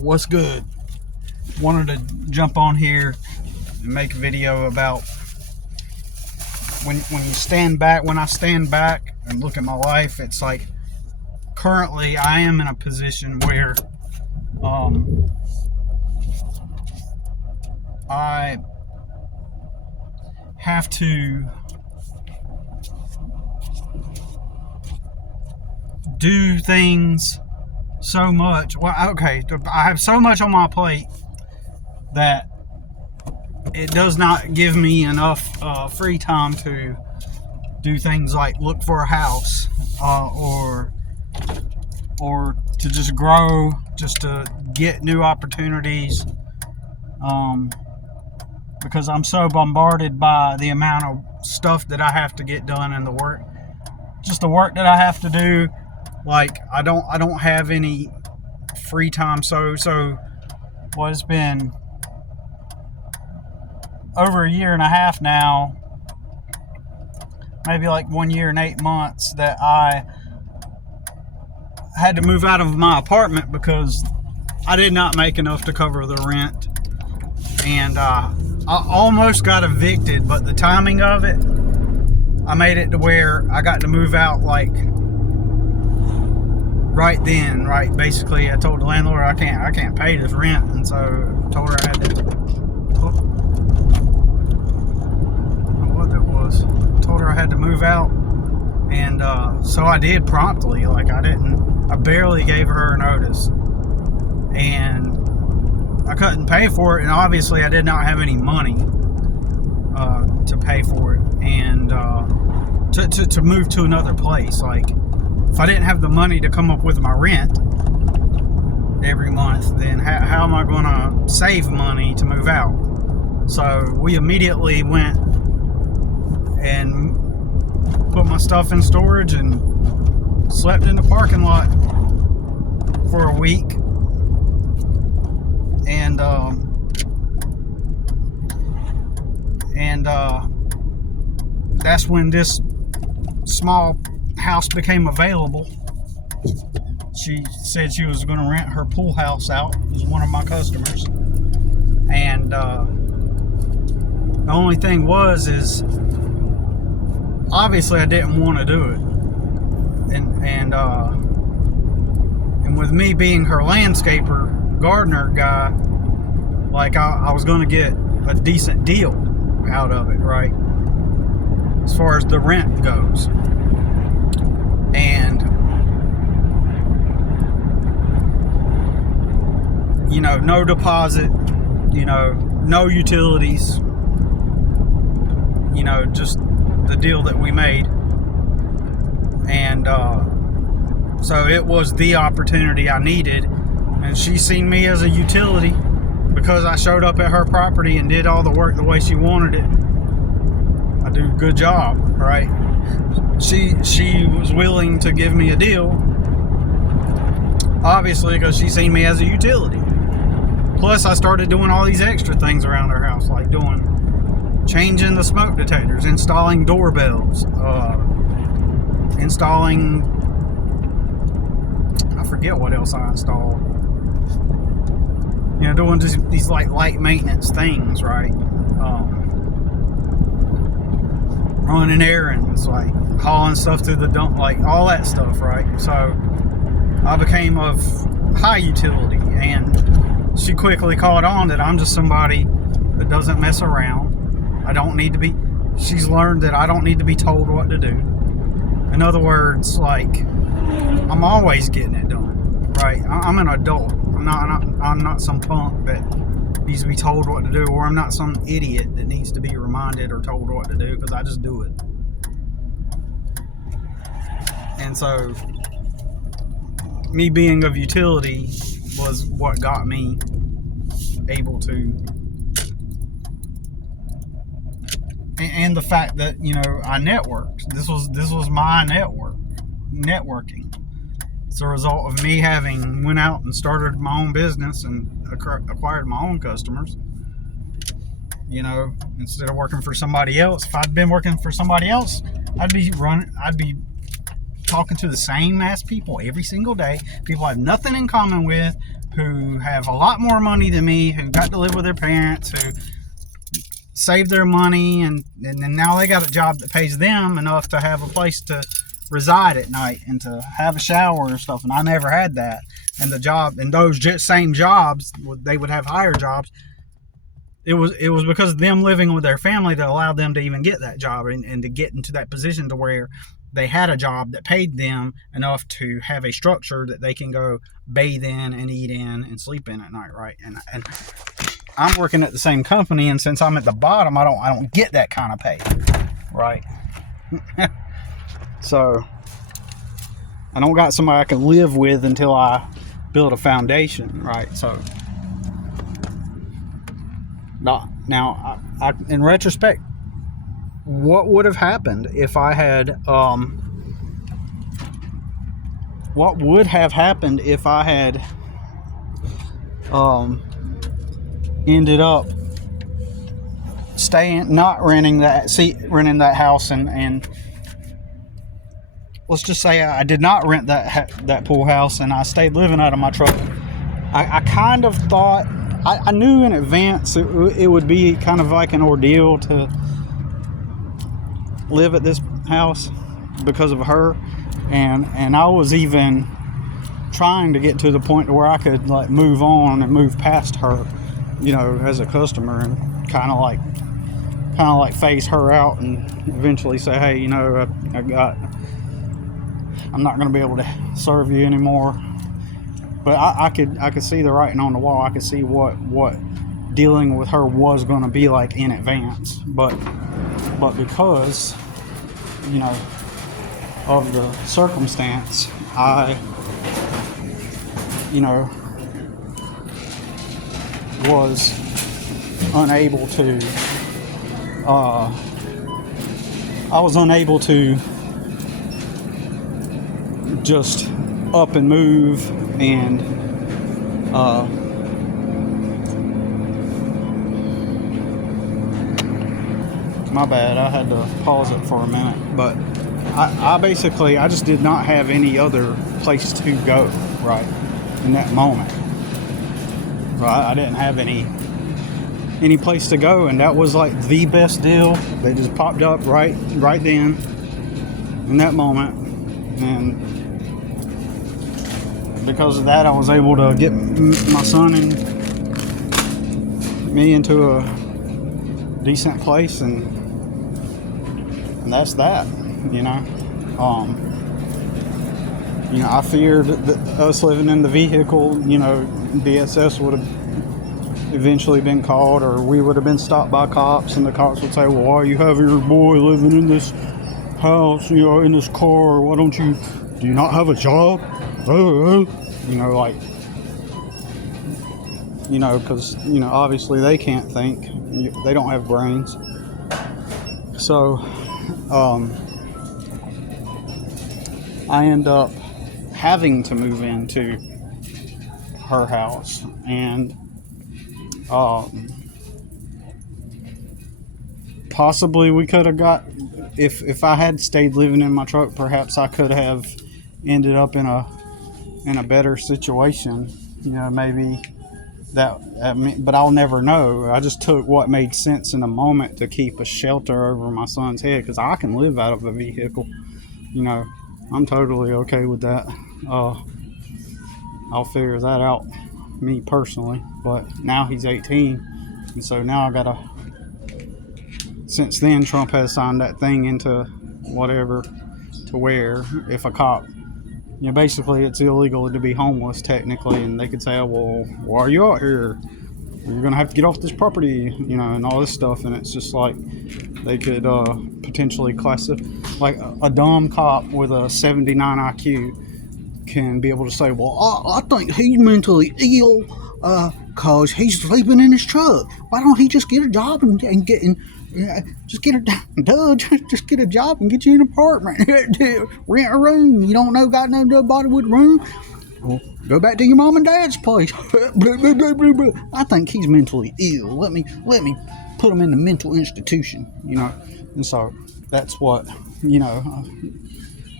What's good? Wanted to jump on here and make a video about when you stand back. When I stand back and look at my life, it's like currently I am in a position where I have to do things so much. Well, okay, I have so much on my plate that it does not give me enough free time to do things like look for a house or to just grow, just to get new opportunities, because I'm so bombarded by the amount of stuff that I have to get done and the work that I have to do. Like I don't have any free time. So well, it's been over a year and a half now, maybe like 1 year and 8 months, that I had to move out of my apartment because I did not make enough to cover the rent, and I almost got evicted, but the timing of it, I made it to where I got to move out like right then, right? Basically, I told the landlord I can't pay this rent, and so I told her I had to. Told her I had to move out, and so I did promptly. Like I barely gave her a notice, and I couldn't pay for it, and obviously I did not have any money to pay for it, and to move to another place. Like if I didn't have the money to come up with my rent every month, then how am I going to save money to move out? So we immediately went and put my stuff in storage and slept in the parking lot for a week, and that's when this small house became available. She said she was going to rent her pool house out. It was one of my customers, and the only thing is obviously I didn't want to do it, and with me being her landscaper, gardener guy, like I was going to get a decent deal out of it, right, as far as the rent goes. And no deposit, no utilities, just the deal that we made. And so it was the opportunity I needed, and she seen me as a utility because I showed up at her property and did all the work the way she wanted it. I do a good job, right? She was willing to give me a deal, obviously, because she seen me as a utility. Plus I started doing all these extra things around her house, like changing the smoke detectors, installing doorbells, installing, I forget what else I installed. Doing just these like light maintenance things, right? Running errands, like hauling stuff to the dump, like all that stuff, right? So I became of high utility, and she quickly caught on that I'm just somebody that doesn't mess around. She's learned that I don't need to be told what to do. In other words, like, I'm always getting it done, right? I'm an adult. I'm not some punk that needs to be told what to do, or I'm not some idiot that needs to be reminded or told what to do, because I just do it. And so me being of utility was what got me able to, and the fact that I networked. This was my networking. It's a result of me having went out and started my own business and acquired my own customers. Instead of working for somebody else. If I'd been working for somebody else, I'd be talking to the same ass people every single day. People I have nothing in common with, who have a lot more money than me, who got to live with their parents, who saved their money, and then now they got a job that pays them enough to have a place to reside at night and to have a shower and stuff. And I never had that. And the job, and those same jobs, they would have higher jobs. It was because of them living with their family that allowed them to even get that job and to get into that position to where they had a job that paid them enough to have a structure that they can go bathe in and eat in and sleep in at night, right? And I'm working at the same company, and since I'm at the bottom, I don't get that kind of pay, right? So I don't got somebody I can live with until I build a foundation, right? So now, I in retrospect, what would have happened if I had what would have happened if I had ended up not renting that house, and let's just say I did not rent that pool house and I stayed living out of my truck. I kind of thought, I knew in advance it would be kind of like an ordeal to live at this house because of her, and I was even trying to get to the point where I could like move on and move past her, you know, as a customer, and kind of like phase her out and eventually say, hey, you know, I'm not going to be able to serve you anymore. But I could see the writing on the wall. I could see what dealing with her was going to be like in advance. But because, you know, of the circumstance, I, you know, was unable to just up and move and my bad, I had to pause it for a minute, but I basically just did not have any other place to go right in that moment. Right, I didn't have any place to go, and that was like the best deal that just popped up right then in that moment. And because of that, I was able to get my son and me into a decent place, and that's that, you know. You know, I feared that us living in the vehicle, you know, DSS would have eventually been called, or we would have been stopped by cops, and the cops would say, well, why you have your boy living in this house, you know, in this car? Why do you not have a job? You know, like, you know, because, you know, obviously they can't think. They don't have brains. So, I end up having to move into her house, and possibly we could have got, if I had stayed living in my truck, perhaps I could have ended up in a better situation, you know, maybe that, but I'll never know. I just took what made sense in the moment to keep a shelter over my son's head, because I can live out of a vehicle, you know. I'm totally okay with that. I'll figure that out, me personally. But now he's 18, and so now I gotta, since then Trump has signed that thing into whatever, to where if a cop, you know, basically it's illegal to be homeless technically, and they could say, oh, well, why are you out here? You're gonna have to get off this property, you know, and all this stuff. And it's just like they could potentially classify, like a dumb cop with a 79 IQ can be able to say, well, I think he's mentally ill cause he's sleeping in his truck. Why don't he just get a job and get in? Just get a just get a job and get you an apartment. Rent a room. You don't know, got nobody with a room. Well, go back to your mom and dad's place. I think he's mentally ill. Let me put him in the mental institution, you know. And so that's what, you know,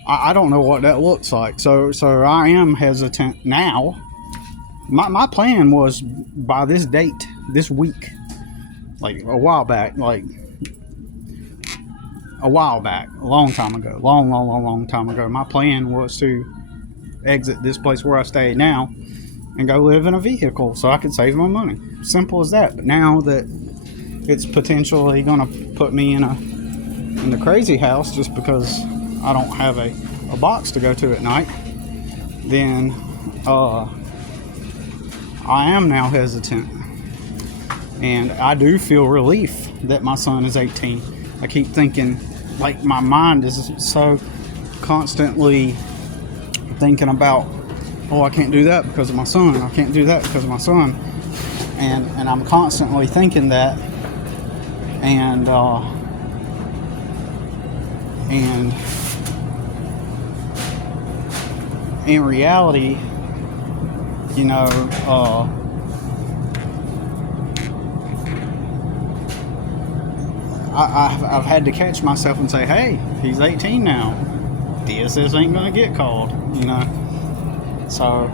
I don't know what that looks like. So I am hesitant now. My plan was by this date, this week, like a while back, a long time ago, long time ago. My plan was to exit this place where I stay now and go live in a vehicle so I could save my money. Simple as that. But now that it's potentially going to put me in the crazy house just because I don't have a box to go to at night, then I am now hesitant. And I do feel relief that my son is 18. I keep thinking, like, my mind is so constantly thinking about, oh, I can't do that because of my son. I can't do that because of my son. And I'm constantly thinking that. And in reality, you know, I've had to catch myself and say, hey, he's 18 now. DSS ain't gonna get called, you know. So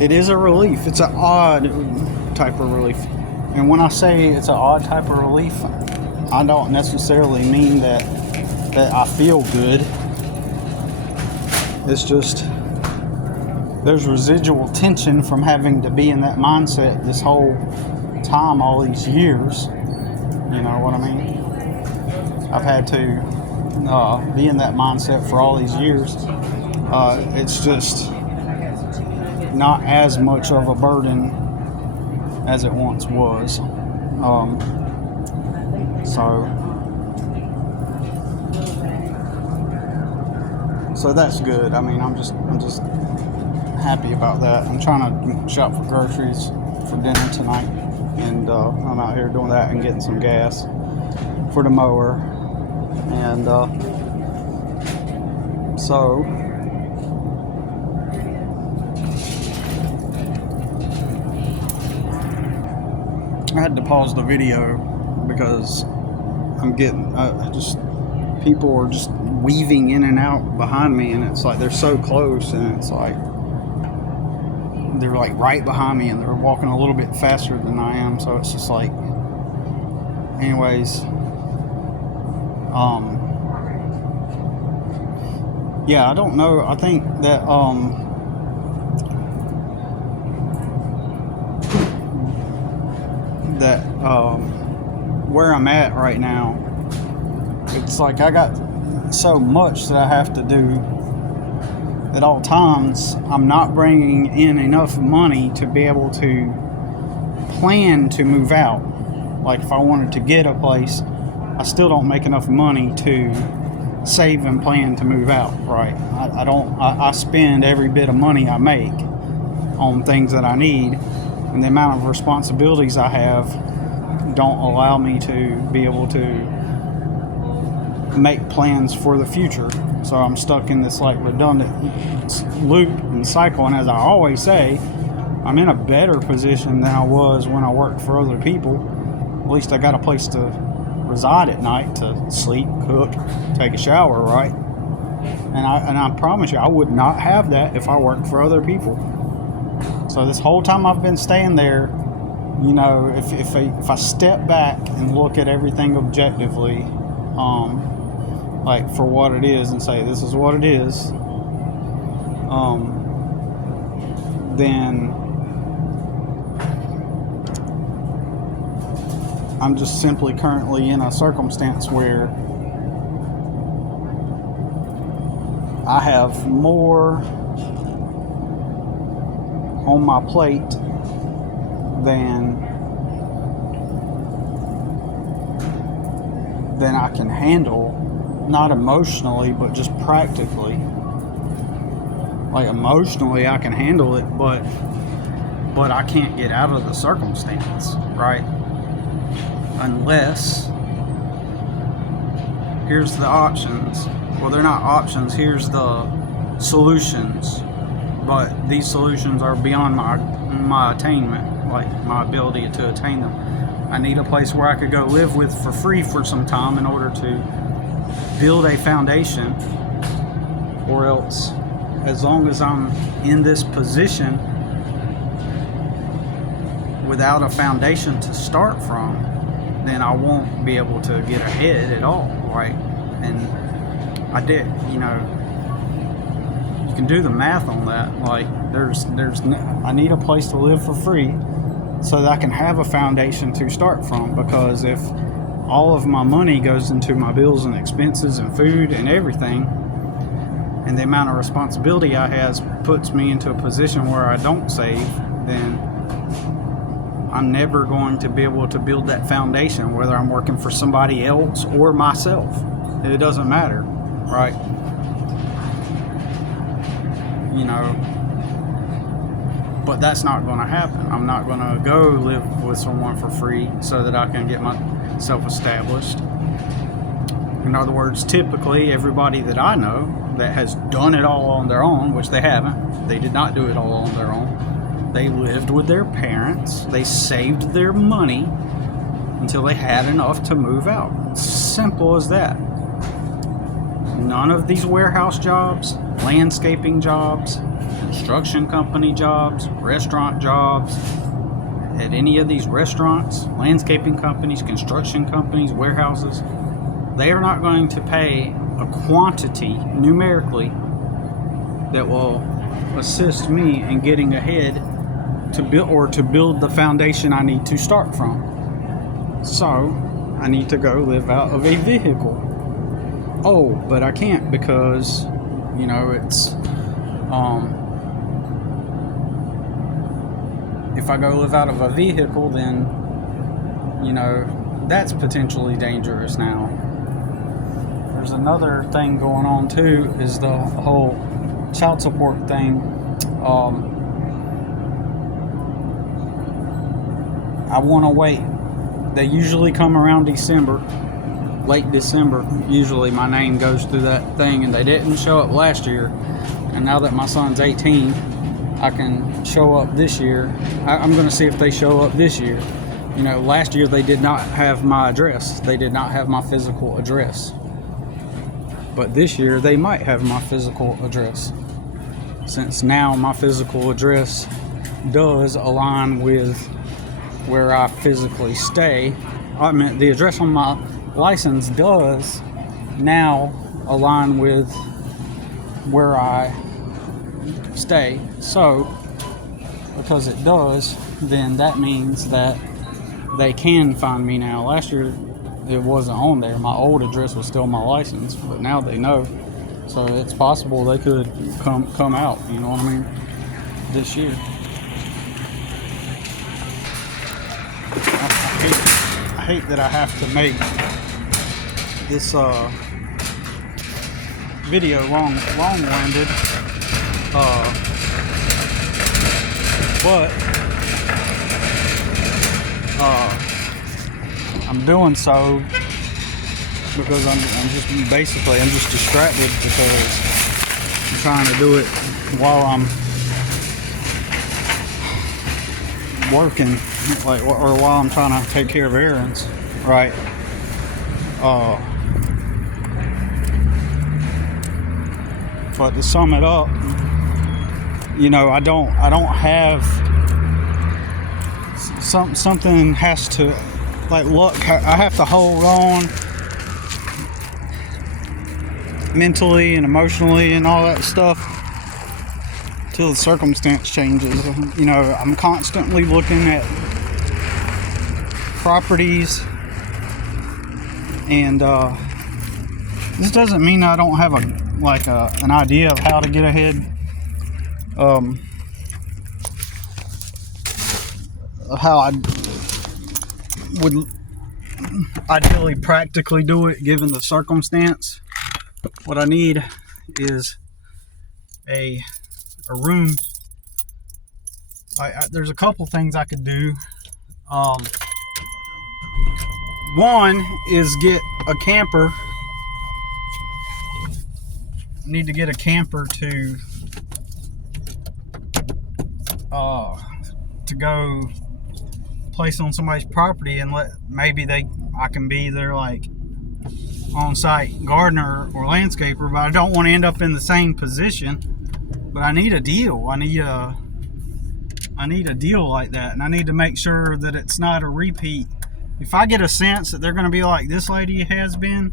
it is a relief. It's an odd type of relief. And when I say it's an odd type of relief, I don't necessarily mean that I feel good. It's just there's residual tension from having to be in that mindset this whole time, all these years. You know what I mean? I've had to be in that mindset for all these years. It's just not as much of a burden as it once was. So that's good. I mean, I'm just happy about that. I'm trying to shop for groceries for dinner tonight, and I'm out here doing that and getting some gas for the mower, and so I had to pause the video because I'm getting people are just weaving in and out behind me, and it's like they're so close, and it's like they're like right behind me, and they're walking a little bit faster than I am. So it's just like, anyways, yeah, I don't know. I think that where I'm at right now, it's like I got so much that I have to do at all times. I'm not bringing in enough money to be able to plan to move out. Like, if I wanted to get a place, I still don't make enough money to save and plan to move out, right? I spend every bit of money I make on things that I need, and the amount of responsibilities I have don't allow me to be able to make plans for the future. So I'm stuck in this like redundant loop and cycle, and as I always say, I'm in a better position than I was when I worked for other people. At least I got a place to reside at night, to sleep, cook, take a shower, right? And I promise you, I would not have that if I worked for other people. So this whole time I've been staying there, you know, if I step back and look at everything objectively, like for what it is, and say this is what it is, then I'm just simply currently in a circumstance where I have more on my plate than I can handle, not emotionally, but just practically. Like, emotionally I can handle it, but I can't get out of the circumstance, right? Unless, here's the options. Well, they're not options, here's the solutions. But these solutions are beyond my attainment, like my ability to attain them. I need a place where I could go live with for free for some time in order to build a foundation, or else as long as I'm in this position without a foundation to start from, then I won't be able to get ahead at all, right? And I did, you can do the math on that. Like, I need a place to live for free so that I can have a foundation to start from, because if all of my money goes into my bills and expenses and food and everything, and the amount of responsibility I have puts me into a position where I don't save, then I'm never going to be able to build that foundation, whether I'm working for somebody else or myself. It doesn't matter, right? But that's not going to happen. I'm not going to go live with someone for free so that I can get myself established. In other words, typically everybody that I know that has done it all on their own, which they haven't, they did not do it all on their own. They lived with their parents. They saved their money until they had enough to move out. Simple as that. None of these warehouse jobs, landscaping jobs, construction company jobs, restaurant jobs, at any of these restaurants, landscaping companies, construction companies, warehouses, they are not going to pay a quantity numerically that will assist me in getting ahead to build the foundation I need to start from. So I need to go live out of a vehicle. Oh, but I can't because it's if I go live out of a vehicle, then that's potentially dangerous now. There's another thing going on too, is the whole child support thing. I want to wait. They usually come around December, late December. Usually my name goes through that thing, and they didn't show up last year. And now that my son's 18, I can show up this year. I'm going to see if they show up this year. Last year they did not have my address. They did not have my physical address. But this year they might have my physical address, since now my physical address does align with where I physically stay. I mean, the address on my license does now align with where I stay. So because it does, then that means that they can find me now. Last year it wasn't on there. My old address was still my license, but now they know. So it's possible they could come out, you know what I mean, this year. I hate that I have to make this video long-winded, but I'm doing so because I'm just distracted, because I'm trying to do it while I'm working, or while I'm trying to take care of errands, right? But to sum it up, I don't have something has to, look, I have to hold on mentally and emotionally and all that stuff till the circumstance changes. I'm constantly looking at properties, and this doesn't mean I don't have an idea of how to get ahead, of how I would ideally practically do it given the circumstance. What I need is a room. There's a couple things I could do. One is get a camper. I need to get a camper to go place on somebody's property, and I can be there on-site gardener or landscaper, but I don't want to end up in the same position. But I need a deal. I need a deal like that, and I need to make sure that it's not a repeat. If I get a sense that they're going to be like this lady has been,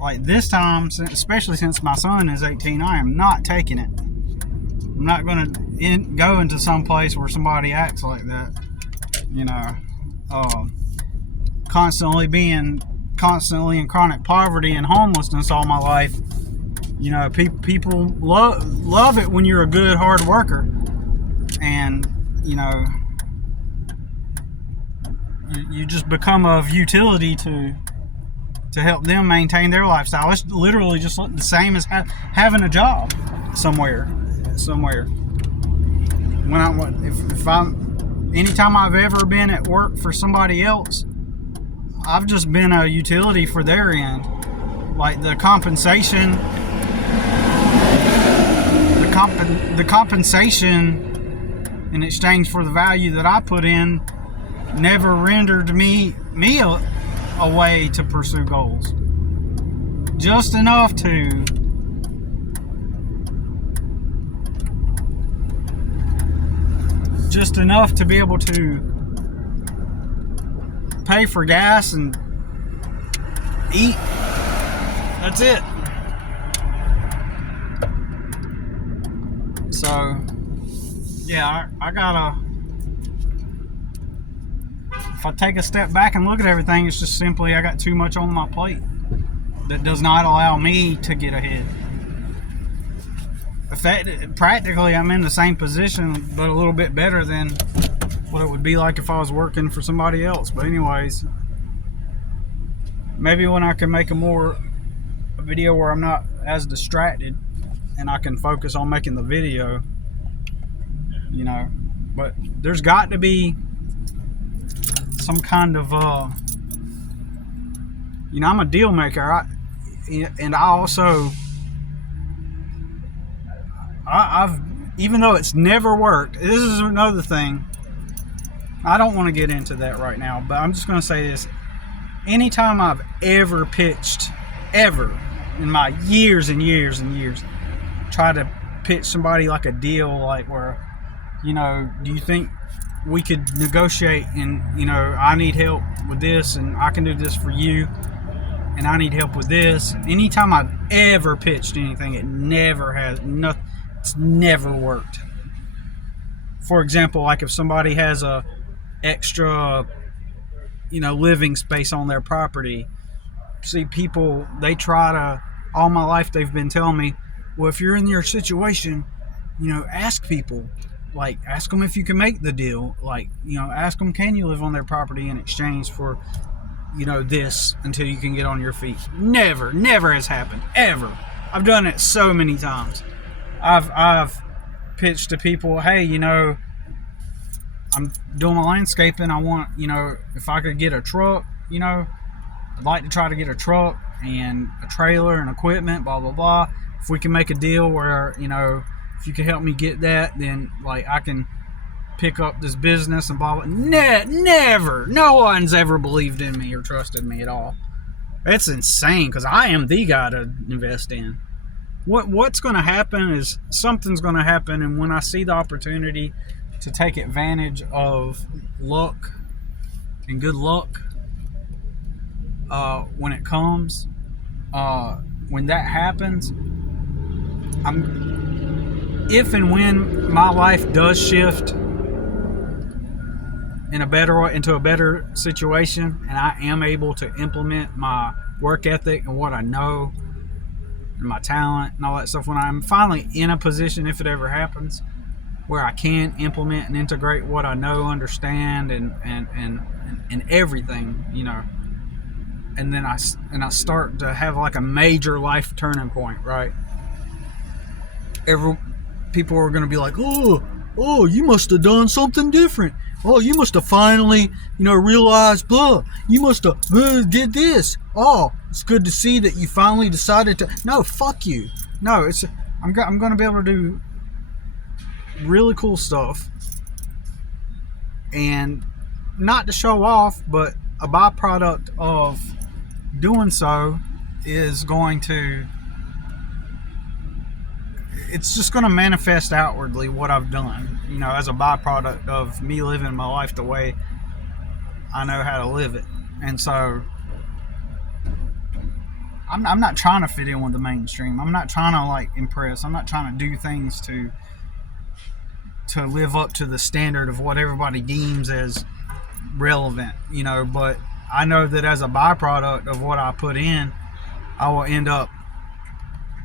like this time, especially since my son is 18, I am not taking it. I'm not going to go into some place where somebody acts like that. You know, constantly in chronic poverty and homelessness all my life. You know, people love it when you're a good hard worker, and you know, you just become of utility to help them maintain their lifestyle. It's literally just the same as having a job somewhere. Anytime I've ever been at work for somebody else, I've just been a utility for their end. Like the compensation in exchange for the value that I put in never rendered me a way to pursue goals. Just enough to be able to pay for gas and eat. That's it. So, yeah, I gotta, if I take a step back and look at everything, it's just simply I got too much on my plate that does not allow me to get ahead. Practically, I'm in the same position, but a little bit better than what it would be like if I was working for somebody else. But anyways, maybe when I can make a video where I'm not as distracted and I can focus on making the video, you know. But there's got to be some kind of you know, I'm a deal maker, and I also I've even though it's never worked, this is another thing. I don't want to get into that right now, but I'm just going to say this. Anytime I've ever pitched, ever, in my years and years and years, try to pitch somebody like a deal, like where, you know, do you think we could negotiate, and, you know, I need help with this and I can do this for you, and I need help with this. Anytime I've ever pitched anything, it never has, it's never worked. For example, like if somebody has a extra, you know, living space on their property. See, people, they try to, all my life they've been telling me, well, if you're in your situation, you know, ask people, like ask them if you can make the deal, like, you know, ask them, can you live on their property in exchange for, you know, this until you can get on your feet. Never has happened, ever. I've done it so many times. I've pitched to people, hey, you know, I'm doing my landscaping. I want, you know, if I could get a truck, you know, I'd like to try to get a truck and a trailer and equipment, blah, blah, blah. If we can make a deal where, you know, if you can help me get that, then, like, I can pick up this business and blah, blah. Never. No one's ever believed in me or trusted me at all. That's insane, because I am the guy to invest in. What's going to happen is something's going to happen, and when I see the opportunity to take advantage of luck and good luck, when it comes, when that happens, if and when my life does shift into a better situation, and I am able to implement my work ethic and what I know and my talent and all that stuff, when I'm finally in a position, if it ever happens, where I can implement and integrate what I know, understand, and everything, you know, and then I start to have like a major life turning point, right? People are going to be like, oh, you must have done something different. Oh, you must have finally, you know, realized, blah, you must have did this. Oh, it's good to see that you finally decided to. No, fuck you. No, I'm going to be able to do really cool stuff, and not to show off, but a byproduct of doing so is going to, it's just going to manifest outwardly what I've done, you know, as a byproduct of me living my life the way I know how to live it. And so I'm not trying to fit in with the mainstream. I'm not trying to like impress. I'm not trying to do things to live up to the standard of what everybody deems as relevant, you know. But I know that as a byproduct of what I put in, I will end up,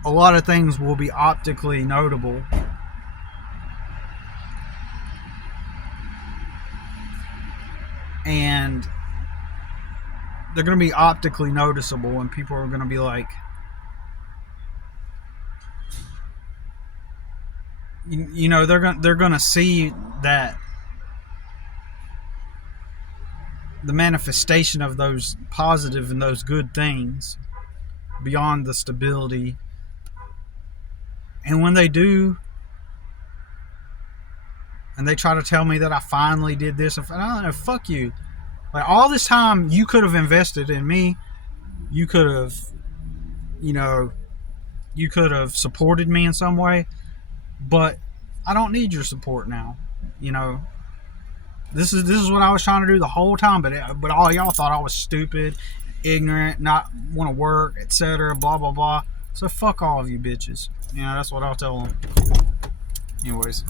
a lot of things will be optically notable. And they're going to be optically noticeable, and people are going to be like, you know, they're going to see that the manifestation of those positive and those good things beyond the stability. And when they do, and they try to tell me that I finally did this, I don't know, fuck you. Like, all this time you could have invested in me. You could have, you know, you could have supported me in some way, but I don't need your support now. You know, this is what I was trying to do the whole time, but all y'all thought I was stupid, ignorant, not want to work, etc. Blah blah blah. So fuck all of you bitches. You know, that's what I'll tell them. Anyways.